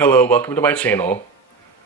Hello, welcome to my channel.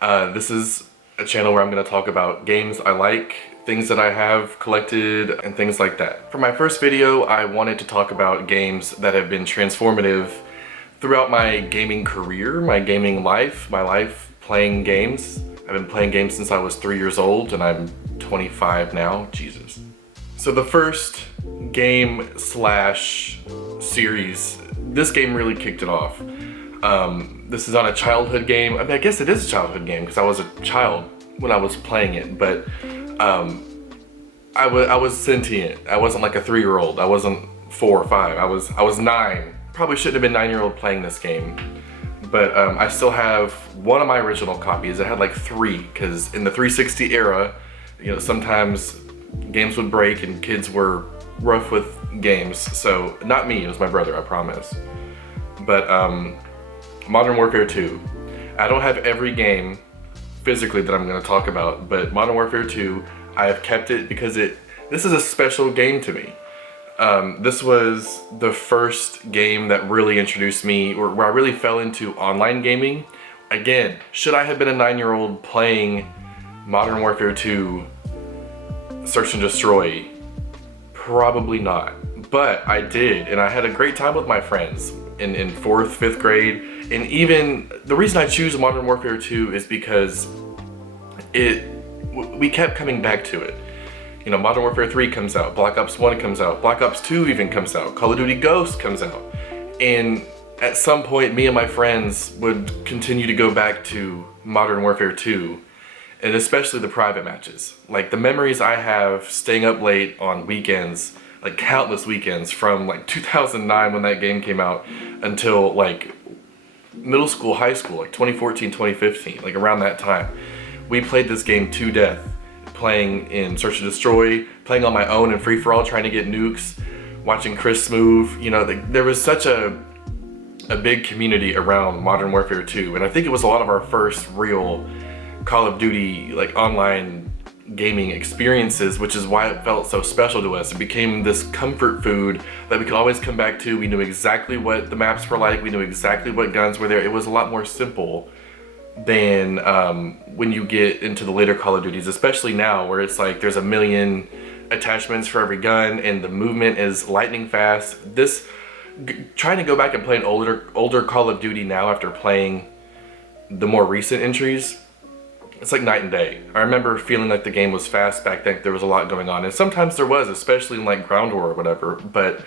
This is a channel where I'm going to talk about games I like, things that I have collected, and things like that. For my first video, I wanted to talk about games that have been transformative throughout my gaming career, my gaming life, my life playing games. I've been playing games since I was 3 years old and I'm 25 now, Jesus. So the first game slash series, this game really kicked it off. This is on a childhood game. I mean, I guess it is a childhood game because I was a child when I was playing it, but I was sentient. I wasn't like a 3-year-old. I wasn't 4 or 5. I was 9. Probably shouldn't have been 9-year-old playing this game, but I still have one of my original copies. I had like 3 because in the 360 era, you know, sometimes games would break and kids were rough with games. So not me, it was my brother, I promise. But Modern Warfare 2. I don't have every game physically that I'm going to talk about, but Modern Warfare 2, I have kept it because this is a special game to me. This was the first game that really introduced me, or where I really fell into online gaming. Again, should I have been a 9-year-old playing Modern Warfare 2 Search and Destroy? Probably not. But I did, and I had a great time with my friends in 4th, 5th grade. And even the reason I choose Modern Warfare 2 is because we kept coming back to it. You know, Modern Warfare 3 comes out, Black Ops 1 comes out, Black Ops 2 even comes out, Call of Duty Ghosts comes out. And at some point, me and my friends would continue to go back to Modern Warfare 2, and especially the private matches. Like the memories I have staying up late on weekends, like countless weekends from like 2009 when that game came out until like middle school, high school, like 2014, 2015, like around that time. We played this game to death, playing in Search and Destroy, playing on my own in free-for-all, trying to get nukes, watching Chris move. You know, there was such a big community around Modern Warfare 2, and I think it was a lot of our first real Call of Duty like online gaming experiences, which is why it felt so special to us. It became this comfort food that we could always come back to. We knew exactly what the maps were like. We knew exactly what guns were there. It was a lot more simple than when you get into the later Call of Duties, especially now where it's like there's a million attachments for every gun and the movement is lightning fast. Trying to go back and play an older Call of Duty now after playing the more recent entries, it's like night and day. I remember feeling like the game was fast back then. There was a lot going on, and sometimes there was, especially in like Ground War or whatever, but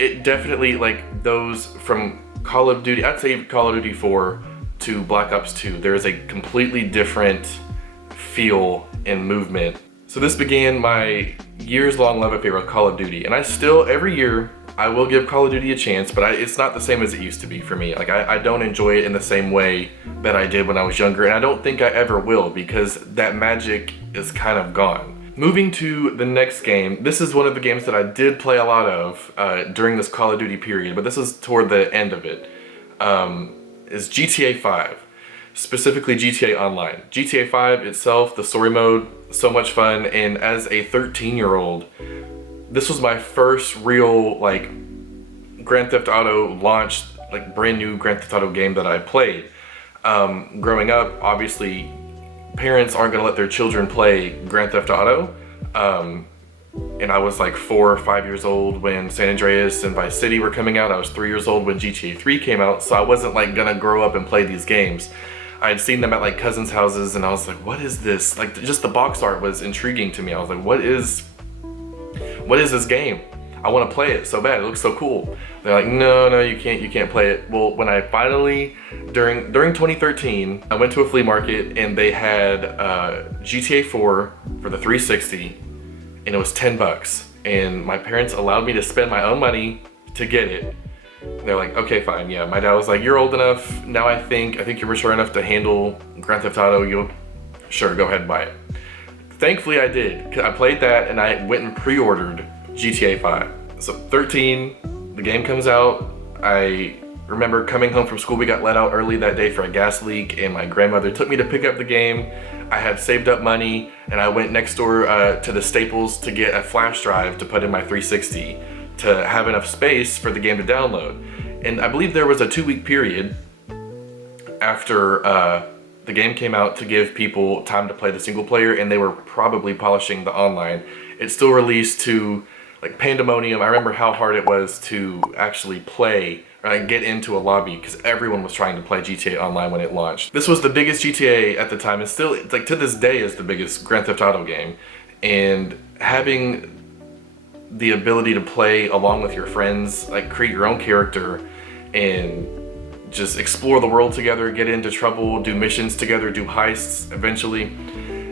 it definitely, like those from Call of Duty, I'd say Call of Duty 4 to Black Ops 2, there is a completely different feel and movement. So this began my years-long love affair with Call of Duty, and I still, every year, I will give Call of Duty a chance, but it's not the same as it used to be for me. Like I don't enjoy it in the same way that I did when I was younger, and I don't think I ever will because that magic is kind of gone. Moving to the next game, this is one of the games that I did play a lot of during this Call of Duty period, but this is toward the end of it, is GTA 5. Specifically GTA Online. GTA 5 itself, the story mode, so much fun, and as a 13-year-old, this was my first real like Grand Theft Auto launched, like brand new Grand Theft Auto game that I played. Growing up, obviously parents aren't gonna let their children play Grand Theft Auto. And I was like 4 or 5 years old when San Andreas and Vice City were coming out. I was 3 years old when GTA 3 came out, so I wasn't like gonna grow up and play these games. I had seen them at like cousins' houses and I was like, what is this? Like just the box art was intriguing to me. I was like, what is this game? I want to play it so bad. It looks so cool. They're like, no, you can't play it. Well, when I finally, during 2013, I went to a flea market and they had GTA 4 for the 360, and it was $10. And my parents allowed me to spend my own money to get it. They're like, okay, fine, yeah. My dad was like, you're old enough now. I think you're mature enough to handle Grand Theft Auto. Sure, go ahead and buy it. Thankfully I did. I played that and I went and pre-ordered GTA 5. So 13, the game comes out. I remember coming home from school. We got let out early that day for a gas leak and my grandmother took me to pick up the game. I had saved up money and I went next door to the Staples to get a flash drive to put in my 360 to have enough space for the game to download. And I believe there was a 2-week period after the game came out to give people time to play the single player, and they were probably polishing the online. It still released to like pandemonium. I remember how hard it was to actually play or like get into a lobby because everyone was trying to play GTA Online when it launched. This was the biggest GTA at the time, and still, it's like to this day is the biggest Grand Theft Auto game. And having the ability to play along with your friends, like create your own character and just explore the world together, get into trouble, do missions together, do heists eventually.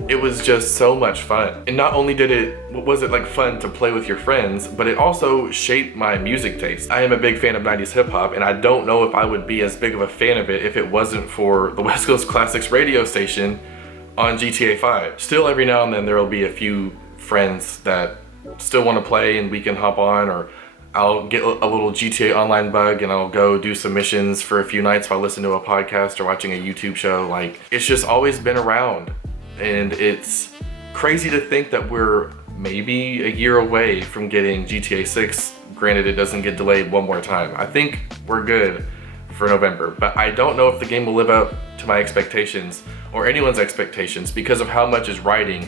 It was just so much fun. And not only was it like fun to play with your friends, but it also shaped my music taste. I am a big fan of 90s hip hop, and I don't know if I would be as big of a fan of it if it wasn't for the West Coast Classics radio station on GTA 5. Still, every now and then there will be a few friends that still want to play and we can hop on, or I'll get a little GTA Online bug and I'll go do some missions for a few nights while listening to a podcast or watching a YouTube show. Like, it's just always been around, and it's crazy to think that we're maybe a year away from getting GTA 6. Granted, it doesn't get delayed one more time. I think we're good for November, but I don't know if the game will live up to my expectations or anyone's expectations because of how much is riding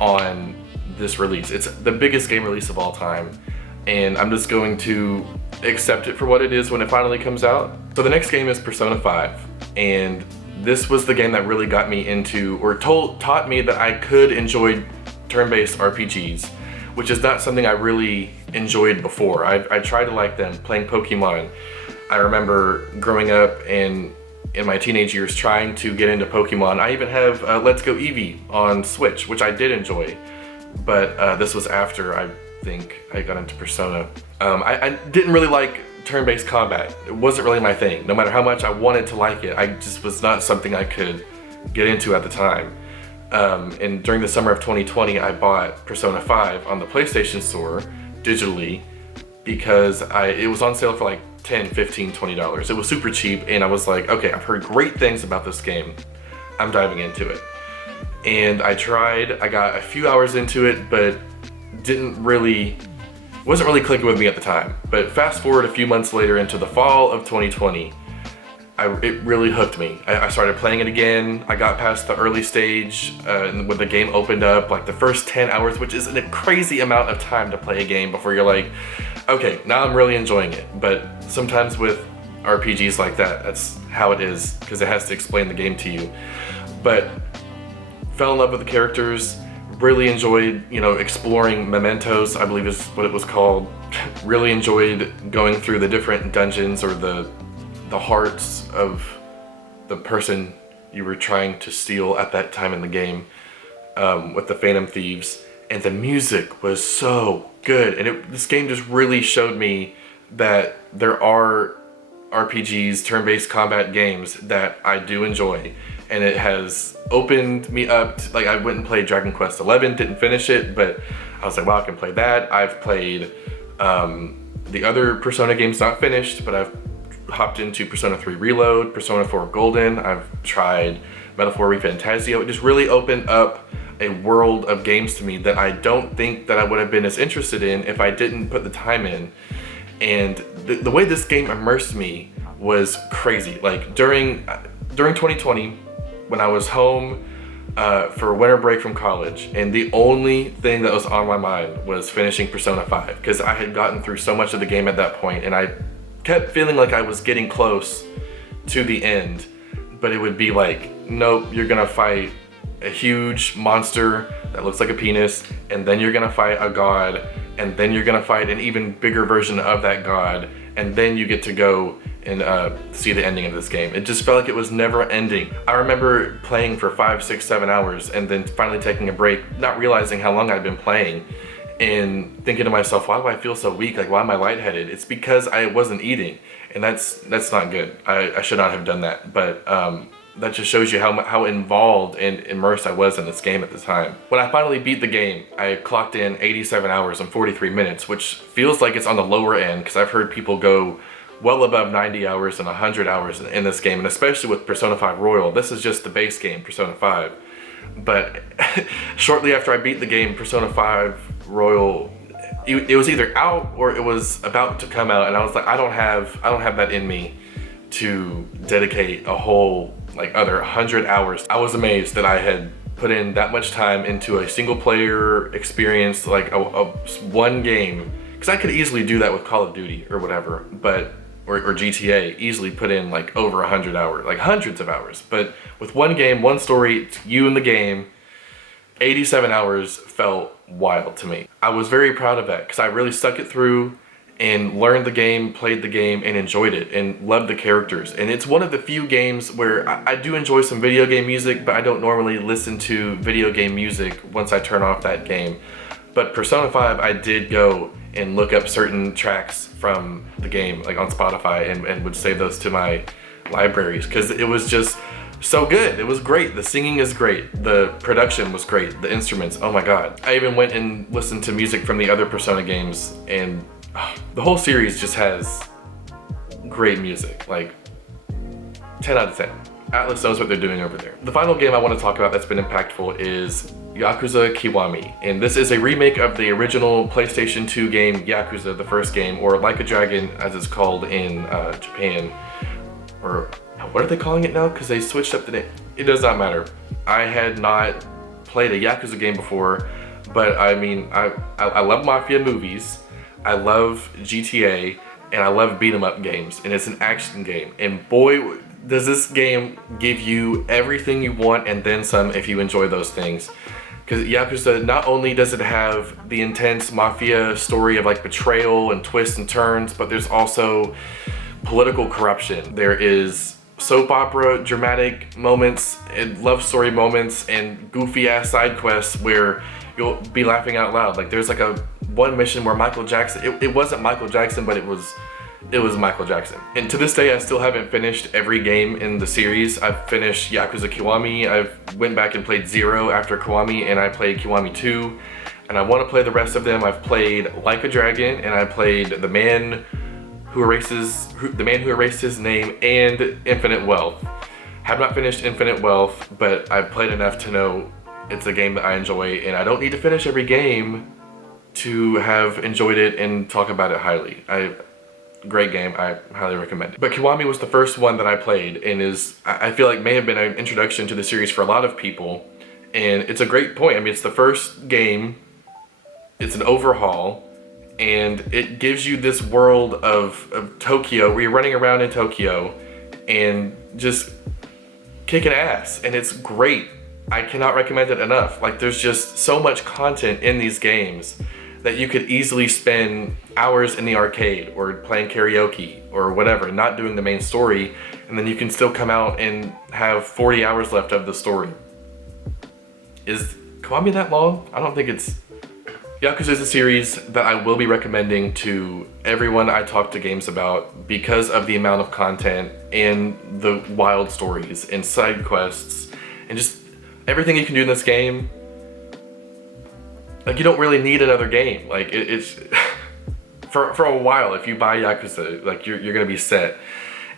on this release. It's the biggest game release of all time, and I'm just going to accept it for what it is when it finally comes out. So the next game is Persona 5, and this was the game that really got me into, or taught me that I could enjoy turn-based RPGs, which is not something I really enjoyed before. I tried to like them playing Pokemon. I remember growing up and in my teenage years trying to get into Pokemon. I even have Let's Go Eevee on Switch, which I did enjoy, but this was after I think I got into Persona. I didn't really like turn-based combat. It wasn't really my thing. No matter how much I wanted to like it, I just was not something I could get into at the time. And during the summer of 2020, I bought Persona 5 on the PlayStation Store digitally because it was on sale for like $10, $15, $20. It was super cheap, and I was like, okay, I've heard great things about this game. I'm diving into it. And I got a few hours into it, but wasn't really clicking with me at the time. But fast forward a few months later into the fall of 2020, it really hooked me. I started playing it again. I got past the early stage when the game opened up, like the first 10 hours, which is a crazy amount of time to play a game before you're like, okay, now I'm really enjoying it. But sometimes with RPGs like that, that's how it is, because it has to explain the game to you. But fell in love with the characters, really enjoyed, exploring Mementos, I believe is what it was called. Really enjoyed going through the different dungeons or the hearts of the person you were trying to steal at that time in the game, with the Phantom Thieves. And the music was so good, and this game just really showed me that there are RPGs, turn-based combat games that I do enjoy, and it has opened me up to, like, I went and played Dragon Quest XI, didn't finish it, but I was like, wow, I can play that. I've played the other Persona games, not finished, but I've hopped into Persona 3 Reload, Persona 4 Golden. I've tried Metaphor ReFantazio. It just really opened up a world of games to me that I don't think that I would have been as interested in if I didn't put the time in. And the way this game immersed me was crazy. Like during 2020, when I was home for winter break from college, and the only thing that was on my mind was finishing Persona 5, because I had gotten through so much of the game at that point, and I kept feeling like I was getting close to the end, but it would be like, nope, you're gonna fight a huge monster that looks like a penis, and then you're gonna fight a god, and then you're gonna fight an even bigger version of that god, and then you get to go and see the ending of this game. It just felt like it was never ending. I remember playing for 5, 6, 7 hours and then finally taking a break, not realizing how long I'd been playing, and thinking to myself, why do I feel so weak? Like, why am I lightheaded? It's because I wasn't eating, and that's not good. I should not have done that, but that just shows you how involved and immersed I was in this game at the time. When I finally beat the game, I clocked in 87 hours and 43 minutes, which feels like it's on the lower end, because I've heard people go well above 90 hours and 100 hours in this game, and especially with Persona 5 Royal. This is just the base game, Persona 5. But shortly after I beat the game, Persona 5 Royal, it was either out or it was about to come out, and I was like, I don't have that in me to dedicate a whole like other 100 hours. I was amazed that I had put in that much time into a single player experience, like one game, because I could easily do that with Call of Duty or whatever, but or GTA, easily put in like over 100 hours, like hundreds of hours. But with one game, one story, it's you in the game, 87 hours felt wild to me. I was very proud of that because I really stuck it through and learned the game, played the game, and enjoyed it, and loved the characters. And it's one of the few games where I do enjoy some video game music, but I don't normally listen to video game music once I turn off that game. But Persona 5, I did go and look up certain tracks from the game, like on Spotify, and would save those to my libraries, because it was just so good. It was great. The singing is great. The production was great. The instruments, oh my god. I even went and listened to music from the other Persona games, and the whole series just has great music, like 10 out of 10. Atlus knows what they're doing over there. The final game I want to talk about that's been impactful is Yakuza Kiwami. And this is a remake of the original PlayStation 2 game Yakuza, the first game, or Like a Dragon as it's called in Japan. Or what are they calling it now? Because they switched up the name. It does not matter. I had not played a Yakuza game before, but I mean, I love Mafia movies, I love GTA, and I love beat 'em up games, and it's an action game. And boy, does this game give you everything you want and then some if you enjoy those things. Because Yakuza, not only does it have the intense mafia story of like betrayal and twists and turns, but there's also political corruption. There is soap opera dramatic moments and love story moments and goofy ass side quests where you'll be laughing out loud. Like there's like one mission where Michael Jackson, it wasn't Michael Jackson, but it was Michael Jackson. And to this day, I still haven't finished every game in the series. I've finished Yakuza Kiwami, I went back and played 0 after Kiwami, and I played Kiwami 2, and I want to play the rest of them. I've played Like a Dragon, and I played The Man Who Erased His Name, and Infinite Wealth. Have not finished Infinite Wealth, but I've played enough to know it's a game that I enjoy, and I don't need to finish every game to have enjoyed it and talk about it highly. Great game, I highly recommend it. But Kiwami was the first one that I played, and I feel like may have been an introduction to the series for a lot of people, and it's a great point. I mean, it's the first game, it's an overhaul, and it gives you this world of Tokyo, where you're running around in Tokyo and just kicking ass, and it's great. I cannot recommend it enough. Like, there's just so much content in these games that you could easily spend hours in the arcade or playing karaoke or whatever, not doing the main story, and then you can still come out and have 40 hours left of the story. Is Kiwami that long? I don't think it's... Yakuza is a series that I will be recommending to everyone I talk to games about because of the amount of content and the wild stories and side quests and just everything you can do in this game. Like, you don't really need another game. Like, it's for a while, if you buy Yakuza, like you're gonna be set.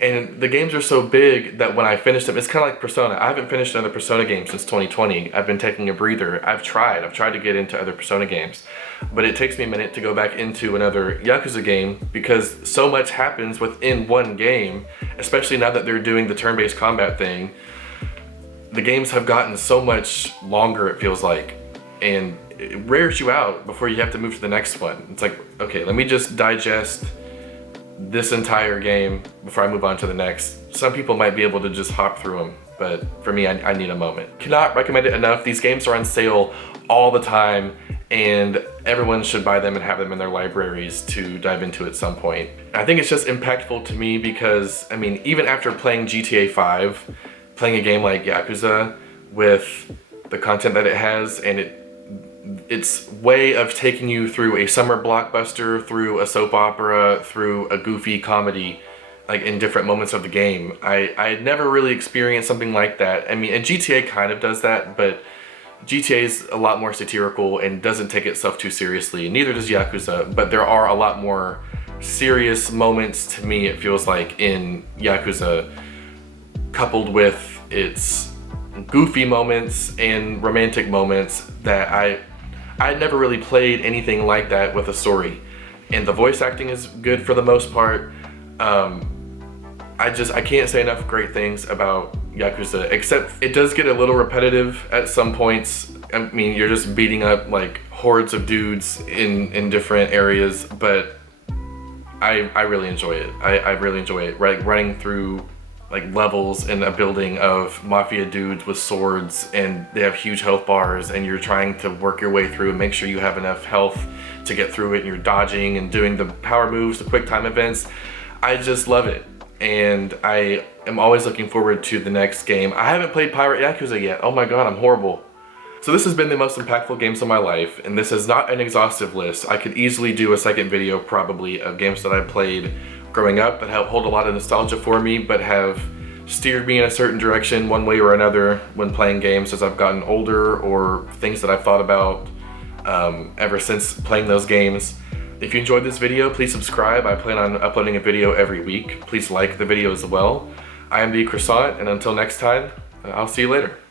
And the games are so big that when I finish them, it's kind of like Persona. I haven't finished another Persona game since 2020. I've been taking a breather. I've tried to get into other Persona games, but it takes me a minute to go back into another Yakuza game because so much happens within one game, especially now that they're doing the turn-based combat thing. The games have gotten so much longer, it feels like, and it wears you out before you have to move to the next one. It's like, okay, let me just digest this entire game before I move on to the next. Some people might be able to just hop through them, but for me, I need a moment. Cannot recommend it enough. These games are on sale all the time, and everyone should buy them and have them in their libraries to dive into at some point. I think it's just impactful to me because, I mean, even after playing GTA 5, playing a game like Yakuza with the content that it has, and its way of taking you through a summer blockbuster, through a soap opera, through a goofy comedy, like in different moments of the game. I had never really experienced something like that. I mean, and GTA kind of does that, but GTA is a lot more satirical and doesn't take itself too seriously. Neither does Yakuza, but there are a lot more serious moments to me, it feels like, in Yakuza, coupled with its goofy moments and romantic moments that I'd never really played anything like that with a story. And the voice acting is good for the most part. I can't say enough great things about Yakuza, except it does get a little repetitive at some points. I mean, you're just beating up like hordes of dudes in different areas, but I really enjoy it. I really enjoy it. Right, running through like levels in a building of mafia dudes with swords, and they have huge health bars, and you're trying to work your way through and make sure you have enough health to get through it, and you're dodging and doing the power moves, the quick time events. I just love it, and I am always looking forward to the next game. I haven't played Pirate Yakuza yet. Oh my god, I'm horrible. So this has been the most impactful games of my life, and this is not an exhaustive list. I could easily do a second video probably of games that I played growing up that help hold a lot of nostalgia for me, but have steered me in a certain direction one way or another when playing games as I've gotten older, or things that I've thought about ever since playing those games. If you enjoyed this video, please subscribe. I plan on uploading a video every week. Please like the video as well. I am the Croissant, and until next time, I'll see you later.